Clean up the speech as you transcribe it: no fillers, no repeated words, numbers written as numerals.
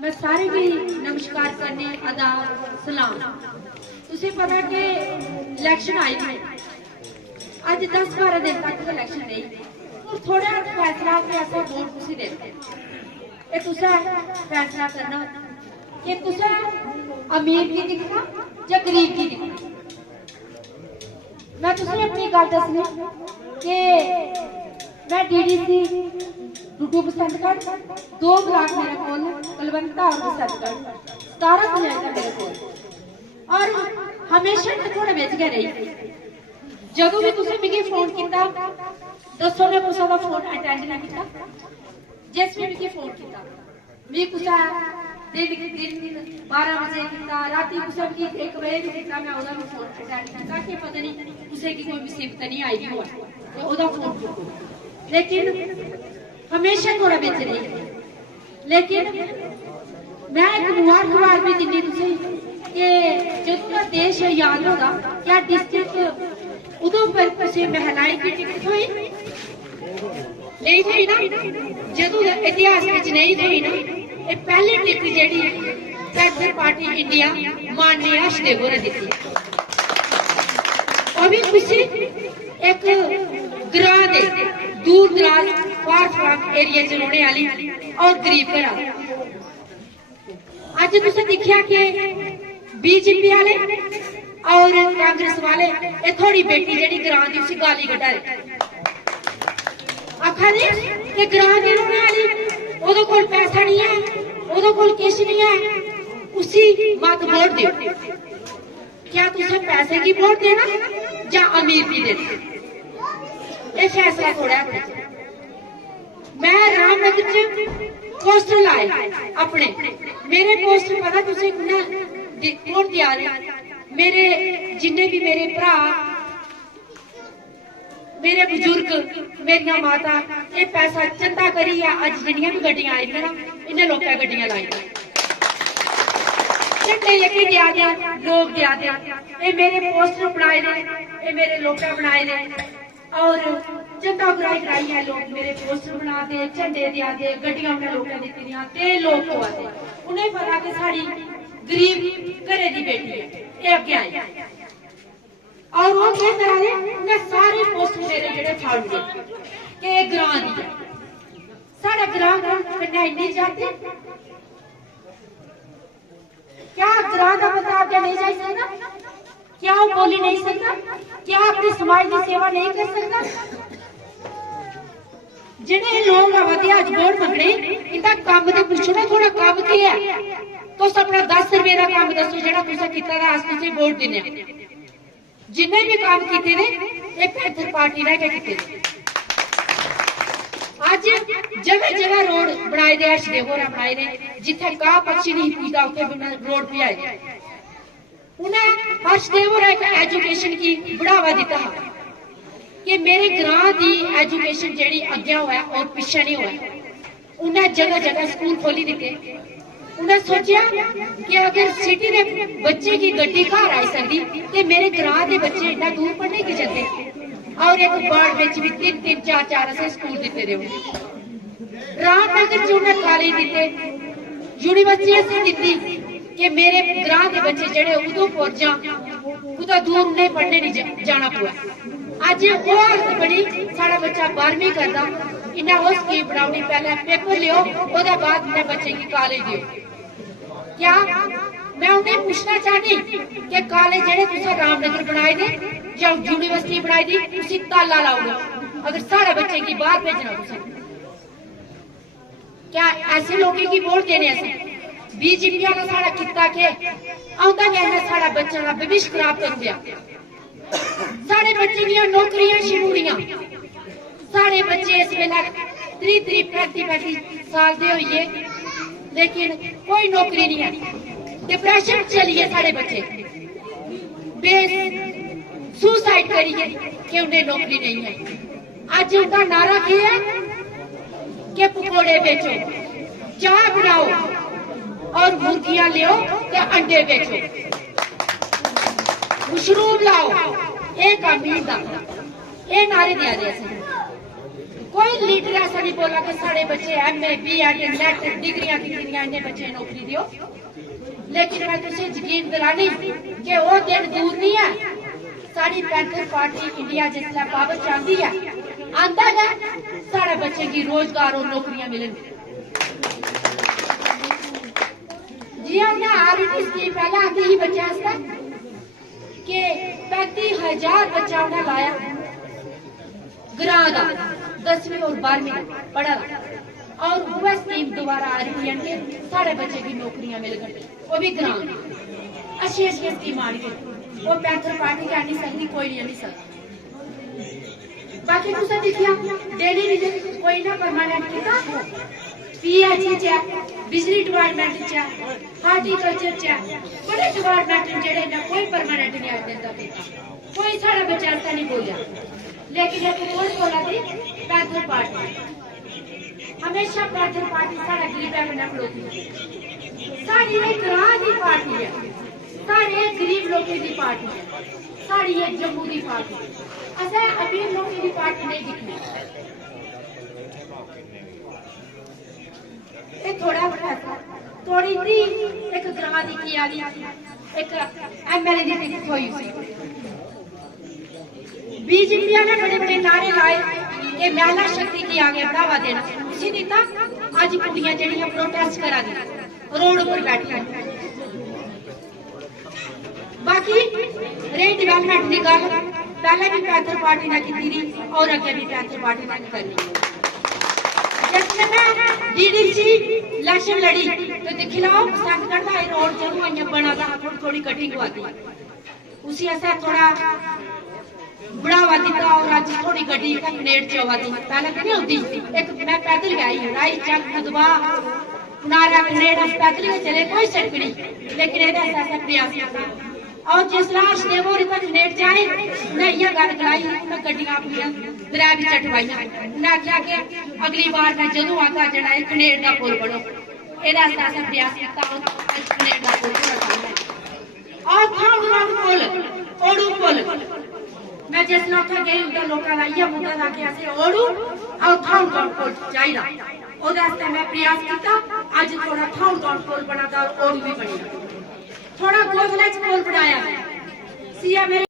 मैं सारे भी नमस्कार करने आदाब सलाम। तुझे पता कि इलेक्शन आई है, अज 10-12 दिन तक इलेक्शन नहीं और थोड़ा फैसला ऐसा वोट तुझे देते फैसला करना कि तुझे अमीर की दिखना या गरीब की दिखना। मैं तुझे अपनी गल दसनी कि मैं DDC डुडू बसंतगढ़ 2 ब्लाक मेरे को कलवंता और बसंतगढ़ 17 पंचायत मेरे को और हमेशा थोड़े बेच के रही। जदों भी तुझे मिगी फोन किया दसो मैं कुछ का फोन अटेंड नहीं किया, जिस भी मिगी फोन किया मैं कुछ दिन 12 बजे किया, रात कुछ भी 1 बजे भी किया, मैं उदा भी फोन अटेंड किया कि पता नहीं उसे की कोई मुसीबत नहीं आई हो तो उदा फोन चुको। लेकिन हमेशा थोड़ा बेच रही। लेकिन मैं एक मुबारकबाद भी दिनी तुझे कि जो देश आजाद होगा क्या डिस्ट्रिक्ट उधमपुर तुझे महिलाएं की टिकट हुई नहीं थी ना, जो इतिहास में नहीं थी ना, ये पहली टिकट जी पैंथर पार्टी इंडिया माननीय हर्षदेव होरें दी। और भी खुशी एक ग्रां दे दूर दराज फार एरिया च रौहने वाली और गरीब घर अज तुसें देखिया कि BJP वाले और कांग्रेस वाले ये थोड़ी बेटी जी ग्रां की उसी गाली कटा आखा दे कि ग्रां की रौहने वाली ओदे कोल पैसा नहीं है, ओदे कोल किश नहीं है, उसी मत वोट दो। क्या तुसें पैसे की वोट देना या अमीर की देना? ये फैसला थोड़ा है। मैं रामनगर च पोस्टर लाए अपने, मेरे पोस्टर पता तुझे कौन दिया मेरे जिन्ने भी मेरे भरा मेरे बुजुर्ग मेरिया माता ये पैसा चंदा करी अज जिन्नियां भी गड्डियां आई ना इन्हें लोगों गड्डियां लाई झंडे लेके दिया गया लोग दिया गया ये मेरे पोस्टर बनाए दे ये मेरे लोग बनाए दे और चंदा बुराई कराई है लोग मेरे पोस्टर बना दे झंडे दिया दे गड्डियां उन्हें लोगों दी ते लोग को आते उन्हें पता कि साड़ी गरीब घरे की बेटी है ये अगे आई और वो क्या करा दे उन्हें सारे पोस्टर मेरे जेड़े फाड़ दे कि ग्रां दी साढ़ा ग्रां कन्या इन्नी जाती क्या ग्रां का बंदा आगे नहीं जा सकता? क्या वो बोली नहीं सकता? क्या अपनी समाज की सेवा नहीं कर सकता? जिन्हें लोग आवादी अज वोट मंगने इनका काम तो पूछो ना थोड़ा काम की है तो अपना 10 रुपए का काम दसो जो तुसें किया अस तुसें वोट देने जिन्हें भी काम किए ने ये पैंथर पार्टी ने किए अज जगह जगह रोड बनाए दे हर्षदेव होरें बनाए ने जिथे घा पक्षी नहीं पूछता उत्थे रोड पे आए उन्हें हर्षदेव होरें एक एजुकेशन की बढ़ावा दिता कि मेरे ग्रां की एजुकेशन जी अगे हुआ और पिछे नहीं हुआ। उन्हें जगह जगह स्कूल खोली दिते। उन्हें सोचा कि अगर सिटी के बच्चे की गड्डी घर आ सकती तो मेरे ग्रां के बच्चे इतना दूर पढ़ने की जाते और एक वार्ड में भी 3-3 4-4 असें स्कूल दिते दे रामनगर च उन्हें कॉलेज दिते यूनिवर्सिटी असें दिती कि मेरे ग्रां के बच्चे जेडे उधमपुर जां कुतै दूर उन्हें पढ़ने नहीं जाना पवा। अज वो हालत बनी साडा बच्चा 12वीं करदा इन्हें वो स्कीम बनाउनी पहले पेपर लियो ओहदे बाद अपने बच्चे की कॉलेज दियो। क्या मैं उन्हें पूछना चाहती कि कॉलेज जेडे तुसें रामनगर बनाए दे या यूनिवर्सिटी बनाई दी उसी ताला लाओगे अगर साढ़े बच्चे की बाहर भेजना तुसें क्या ऐसे लोगों की वोट देने से BJP वाला साड़ा किता के आउंदा कहना साड़ा बच्चों का भविष्य खराब कर दिया साढ़े बच्चे दी नौकरियां छुड़ियां साढ़े बच्चे इस वेला 30-35 साल दे होइए लेकिन कोई नौकरी नहीं है। डिप्रेशन चलिए साढ़े बच्चे बेस सुसाइड करिए कि उन्हें नौकरी नहीं है। आज उनका नारा क्या है कि पकौड़े बेचो चाय बनाओ और मुर्गियां लियो तो अंडे बेचो मशरूम लाओ एक अमीर का ये नारे दिया कोई लीडर ऐसा नहीं बोला कि साढ़े बच्चे MA BEd नेट डिग्रियां कीतियां इन्ने बच्चे नौकरी दियो। लेकिन मैं तुझे यकीन दिलानी कि वो दिन दूर नहीं है। साड़ी पैंथर पार्टी इंडिया जिसला पावर चाहती है आंदा है साढ़े बच्चे की रोजगार और नौकरियां मिलन। जी हमने RET स्कीम पहले आती ही बच्चा कि 35,000 बच्चा उन्हें लाया ग्रां का 10वीं और 12वीं पढ़ा और वह स्कीम दोबारा RET के साढ़े बच्चे की नौकरियां मिल गई वो भी ग्रां अच्छी अच्छी स्कीम आ गई। वो पैंथर पार्टी के आनी सकती कोई नहीं आनी सकती। बाकी तुसा देखिया डेली विजिट कोई ना परमानेंट किता PHE च बिजली डिपार्टमेंट च हार्टिकल्चर च बड़े डिपार्टमेंट जेड़े ना कोई परमानेंट नहीं आ देता कोई साड़ा बच्चा ऐसा नहीं बोलिया। लेकिन एक कौन बोला थी पैंथर पार्टी हमेशा पैंथर पार्टी साड़ा गरीबा कन्नै खड़ोती साड़ी एक ग्रां दी पार्टी है साढ़े गरीब लोगों की पार्टी है साड़ी ये जम्मू की पार्टी असें अमीर लोगों की पार्टी नहीं दिखनी। ये थोड़ा बड़ा थोड़ी सी एक ग्रां दी की आली एक MLA दी टिकट होई सी। बीजेपी ने बड़े बड़े नारे लाए कि महिला शक्ति की आगे बढ़ावा देना उसी दिता आज कुड़ियां जड़ियां प्रोटेस्ट करा दी रोड पर बैठी। बाकी रही डेवलपमेंट की गल पहले भी पैंथर पार्टी ने की और अगे भी पैंथर पार्टी ने करनी। जिसने मैं DDC इलेक्शन लड़ी तो देख लो संतगढ़ का रोड जो बना था थोड़ी कटिंग हुआ थी उसी ऐसा थोड़ा बढ़ावा दिता और आज थोड़ी गड्डी कनेट च आवा थी पहले तो नहीं होती एक मैं पैदल गई राई चक खुदवा नारा कनेट पैदल चले कोई सड़क नहीं लेकिन ऐसा प्रयास किया और जिस लाश ने वो रिपट नेट जाए मैं ये गल कराई मैं गड्डियां अपनियां दरिया विच टवाइयां मैं आख्या कि अगली बार मैं जदों आता जड़ा कनेट दा पुल बनो एदा ऐसा प्रयास किया और कनेट दा पुल बना और थाउरान पुल ओड़ू पुल मैं जिस लोग गई उधर लोगों का ये मुद्दा था कि ऐसे ओड़ू और थाउरान पुल चाहिए ओदा मैं प्रयास किया आज थोड़ा थाउरान पुल बना था और ओड़ू भी बनी थोड़ा गोखले च पुल बनाया सीएम